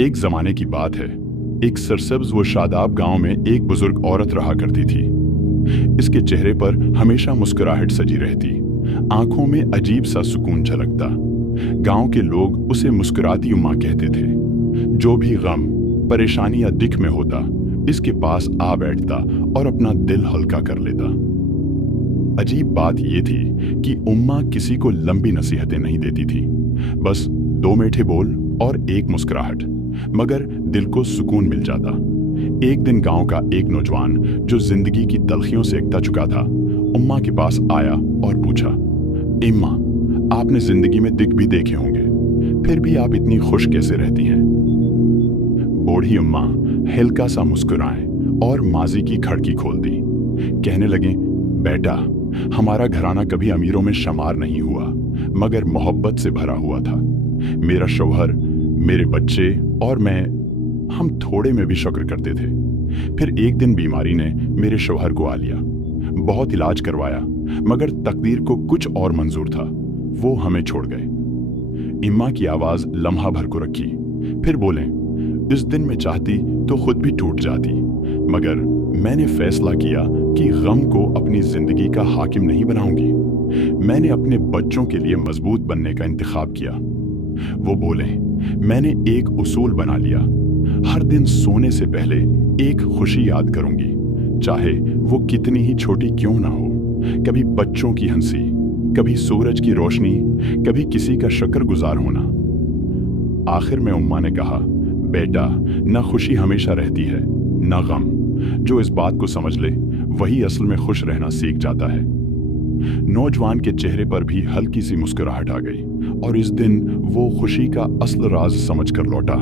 एक जमाने की बात है। एक सरसब्ज व शादाब गांव में एक बुजुर्ग औरत रहा करती थी। इसके चेहरे पर हमेशा मुस्कुराहट सजी रहती, आंखों में अजीब सा सुकून झलकता। गांव के लोग उसे मुस्कुराती उम्मा कहते थे। जो भी गम, परेशानी या दिख में होता, इसके पास आ बैठता और अपना दिल हल्का कर लेता। अजीब बात यह थी कि उम्मा किसी को लंबी नसीहतें नहीं देती थी, बस 2 मीठे बोल और एक मुस्कुराहट, मगर दिल को सुकून मिल जाता। एक दिन गांव का एक नौजवान जो जिंदगी की तलखियों से एकता चुका था, उम्मा के पास आया और पूछा, इम्मा, आपने जिंदगी में दिख भी देखे होंगे, फिर भी आप इतनी खुश कैसे रहती हैं? बूढ़ी उम्मा हल्का सा मुस्कुराएं और माजी की खिड़की खोल दी। कहने लगे, बेटा, हमारा घराना कभी अमीरों में शुमार नहीं हुआ, मगर मोहब्बत से भरा हुआ था। मेरा शौहर, मेरे बच्चे और मैं, हम थोड़े में भी शुक्र करते थे। फिर एक दिन बीमारी ने मेरे शौहर को आ लिया। बहुत इलाज करवाया, मगर तकदीर को कुछ और मंजूर था, वो हमें छोड़ गए। इम्मा की आवाज लम्हा भर को रखी, फिर बोले, इस दिन मैं चाहती तो खुद भी टूट जाती, मगर मैंने फैसला किया कि गम को अपनी जिंदगी का हाकिम नहीं बनाऊंगी। मैंने अपने बच्चों के लिए मजबूत बनने का इंतखाब किया। वो बोले, मैंने एक उसूल बना लिया, हर दिन सोने से पहले एक खुशी याद करूंगी, चाहे वो कितनी ही छोटी क्यों ना हो। कभी बच्चों की हंसी, कभी सूरज की रोशनी, कभी किसी का शुक्रगुजार होना। आखिर में उम्मा ने कहा, बेटा, ना खुशी हमेशा रहती है, ना गम। जो इस बात को समझ ले, वही असल में खुश रहना सीख जाता है। नौजवान के चेहरे पर भी हल्की सी मुस्कुराहट आ गई और इस दिन वो खुशी का असल राज समझकर लौटा।